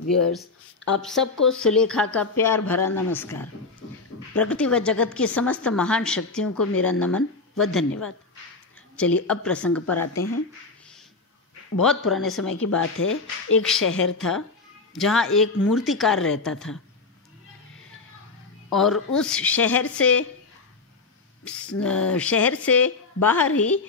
Viewers, आप सबको सुलेखा का प्यार भरा नमस्कार। प्रकृति व जगत की समस्त महान शक्तियों को मेरा नमन व धन्यवाद। चलिए अब प्रसंग पर आते हैं। बहुत पुराने समय की बात है। एक शहर था जहाँ एक मूर्तिकार रहता था और उस शहर से बाहर ही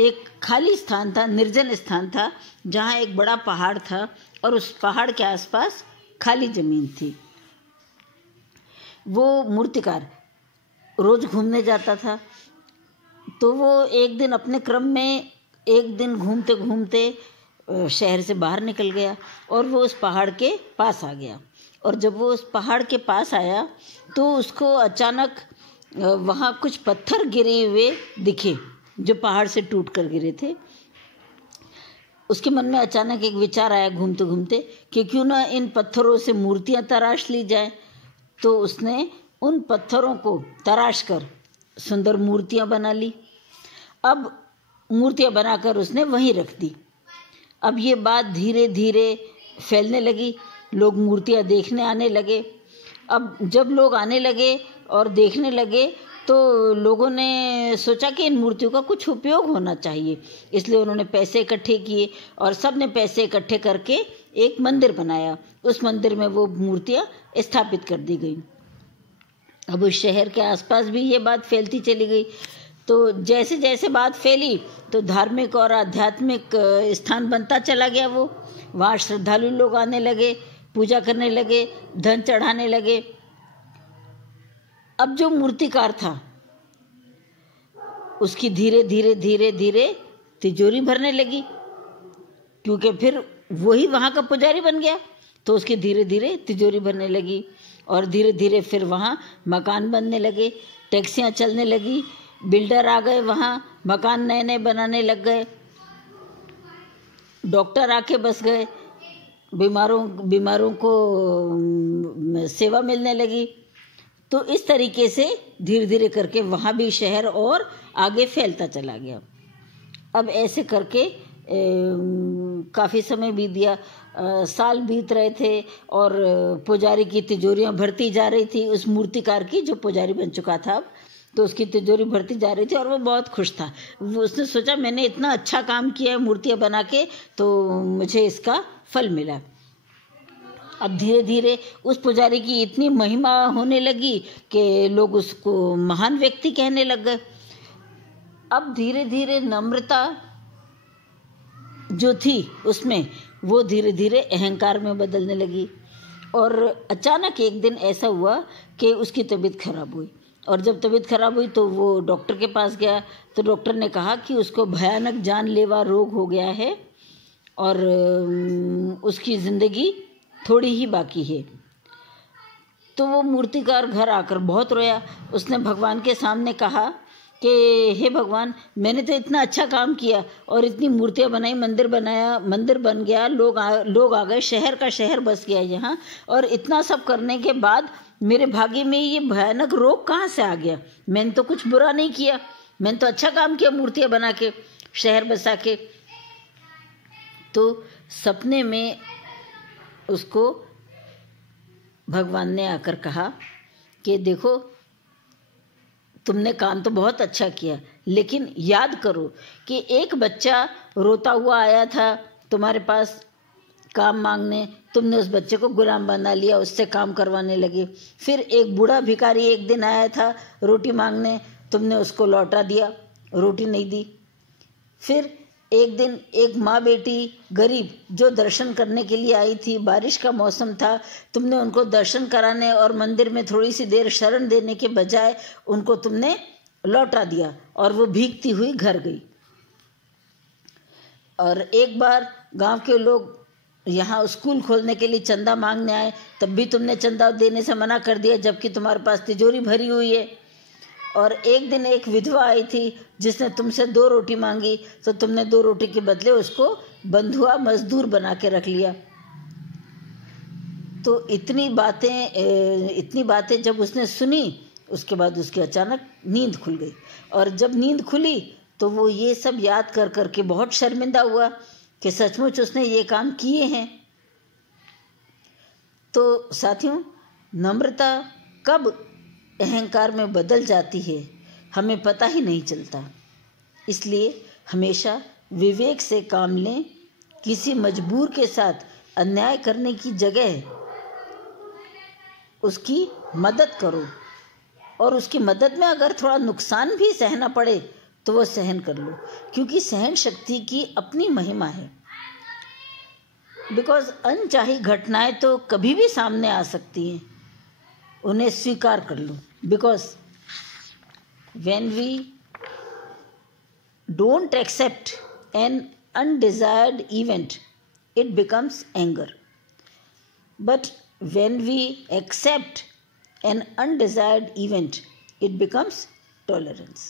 एक खाली स्थान था, निर्जन स्थान था, जहाँ एक बड़ा पहाड़ था और उस पहाड़ के आसपास खाली ज़मीन थी। वो मूर्तिकार रोज़ घूमने जाता था। तो वो एक दिन अपने क्रम में एक दिन घूमते घूमते शहर से बाहर निकल गया और वो उस पहाड़ के पास आ गया। और जब वो उस पहाड़ के पास आया तो उसको अचानक वहाँ कुछ पत्थर गिरे हुए दिखे जो पहाड़ से टूट कर गिरे थे। उसके मन में अचानक एक विचार आया घूमते घूमते कि क्यों ना इन पत्थरों से मूर्तियाँ तराश ली जाए। तो उसने उन पत्थरों को तराश कर सुंदर मूर्तियाँ बना ली। अब मूर्तियाँ बनाकर उसने वहीं रख दी। अब ये बात धीरे धीरे फैलने लगी, लोग मूर्तियाँ देखने आने लगे। अब जब लोग आने लगे और देखने लगे तो लोगों ने सोचा कि इन मूर्तियों का कुछ उपयोग होना चाहिए, इसलिए उन्होंने पैसे इकट्ठे किए और सब ने पैसे इकट्ठे करके एक मंदिर बनाया। उस मंदिर में वो मूर्तियाँ स्थापित कर दी गई। अब उस शहर के आसपास भी ये बात फैलती चली गई। तो जैसे जैसे बात फैली तो धार्मिक और आध्यात्मिक स्थान बनता चला गया। वो वहाँ श्रद्धालु लोग आने लगे, पूजा करने लगे, धन चढ़ाने लगे। अब जो मूर्तिकार था उसकी धीरे धीरे धीरे धीरे तिजोरी भरने लगी, क्योंकि फिर वही वहाँ का पुजारी बन गया। तो उसकी धीरे धीरे तिजोरी भरने लगी और धीरे धीरे फिर वहाँ मकान बनने लगे, टैक्सियाँ चलने लगी, बिल्डर आ गए, वहाँ मकान नए नए बनाने लग गए, डॉक्टर आके बस गए, बीमारों को सेवा मिलने लगी। तो इस तरीके से धीरे धीरे करके वहाँ भी शहर और आगे फैलता चला गया। अब ऐसे करके काफ़ी समय बीत गया, साल बीत रहे थे और पुजारी की तिजोरियाँ भरती जा रही थी। उस मूर्तिकार की जो पुजारी बन चुका था अब, तो उसकी तिजोरी भरती जा रही थी और वो बहुत खुश था। उसने सोचा मैंने इतना अच्छा काम किया है मूर्तियाँ बना के, तो मुझे इसका फल मिला। अब धीरे धीरे उस पुजारी की इतनी महिमा होने लगी कि लोग उसको महान व्यक्ति कहने लग गए। अब धीरे धीरे नम्रता जो थी उसमें वो धीरे धीरे अहंकार में बदलने लगी। और अचानक एक दिन ऐसा हुआ कि उसकी तबीयत खराब हुई। और जब तबीयत खराब हुई तो वो डॉक्टर के पास गया। तो डॉक्टर ने कहा कि उसको भयानक जानलेवा रोग हो गया है और उसकी ज़िंदगी थोड़ी ही बाकी है। तो वो मूर्तिकार घर आकर बहुत रोया। उसने भगवान के सामने कहा कि हे भगवान, मैंने तो इतना अच्छा काम किया और इतनी मूर्तियाँ बनाई, मंदिर बनाया, मंदिर बन गया, लोग आ गए, शहर का शहर बस गया यहाँ, और इतना सब करने के बाद मेरे भाग्य में ये भयानक रोग कहाँ से आ गया? मैंने तो कुछ बुरा नहीं किया, मैंने तो अच्छा काम किया मूर्तियाँ बना के, शहर बसा के। तो सपने में उसको भगवान ने आकर कहा कि देखो, तुमने काम तो बहुत अच्छा किया, लेकिन याद करो कि एक बच्चा रोता हुआ आया था तुम्हारे पास काम मांगने, तुमने उस बच्चे को गुलाम बना लिया, उससे काम करवाने लगे। फिर एक बूढ़ा भिखारी एक दिन आया था रोटी मांगने, तुमने उसको लौटा दिया, रोटी नहीं दी। फिर एक दिन एक माँ बेटी गरीब जो दर्शन करने के लिए आई थी, बारिश का मौसम था, तुमने उनको दर्शन कराने और मंदिर में थोड़ी सी देर शरण देने के बजाय उनको तुमने लौटा दिया और वो भीगती हुई घर गई। और एक बार गांव के लोग यहाँ स्कूल खोलने के लिए चंदा मांगने आए, तब भी तुमने चंदा देने से मना कर दिया, जबकि तुम्हारे पास तिजोरी भरी हुई है। और एक दिन एक विधवा आई थी जिसने तुमसे 2 रोटी मांगी, तो तुमने 2 रोटी के बदले उसको बंधुआ मजदूर बना के रख लिया। तो इतनी बातें जब उसने सुनी, उसके बाद उसकी अचानक नींद खुल गई। और जब नींद खुली तो वो ये सब याद कर कर के बहुत शर्मिंदा हुआ कि सचमुच उसने ये काम किए हैं। तो साथियों, नम्रता कब अहंकार में बदल जाती है हमें पता ही नहीं चलता। इसलिए हमेशा विवेक से काम लें। किसी मजबूर के साथ अन्याय करने की जगह उसकी मदद करो, और उसकी मदद में अगर थोड़ा नुकसान भी सहना पड़े तो वो सहन कर लो, क्योंकि सहन शक्ति की अपनी महिमा है। बिकॉज अनचाही घटनाएं तो कभी भी सामने आ सकती हैं, उन्हें स्वीकार कर लो। Because when we don't accept an undesired event, it becomes anger. But when we accept an undesired event, it becomes tolerance.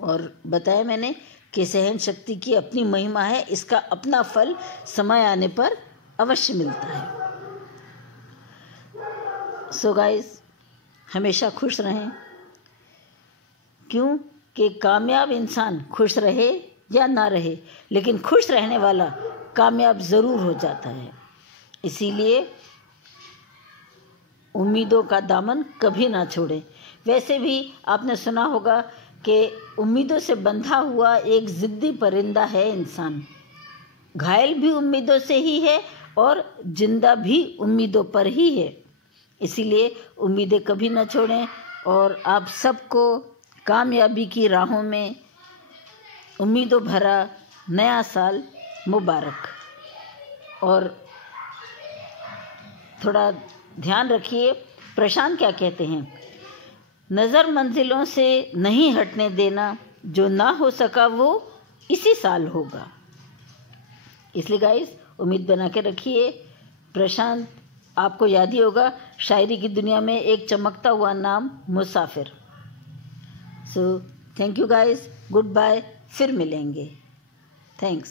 और बताया मैंने कि सहन शक्ति की अपनी महिमा है, इसका अपना फल समय आने पर अवश्य मिलता है। सो गाइस, हमेशा खुश रहें। क्यों कि कामयाब इंसान खुश रहे या ना रहे, लेकिन खुश रहने वाला कामयाब ज़रूर हो जाता है। इसीलिए उम्मीदों का दामन कभी ना छोड़ें। वैसे भी आपने सुना होगा कि उम्मीदों से बंधा हुआ एक ज़िद्दी परिंदा है इंसान। घायल भी उम्मीदों से ही है और जिंदा भी उम्मीदों पर ही है। इसीलिए उम्मीदें कभी ना छोड़ें, और आप सबको कामयाबी की राहों में उम्मीदों भरा नया साल मुबारक। और थोड़ा ध्यान रखिए, प्रशांत क्या कहते हैं, नज़र मंजिलों से नहीं हटने देना, जो ना हो सका वो इसी साल होगा। इसलिए गाइस, उम्मीद बना के रखिए। प्रशांत आपको याद ही होगा, शायरी की दुनिया में एक चमकता हुआ नाम मुसाफिर। So thank you guys, goodbye, फिर मिलेंगे। थैंक्स।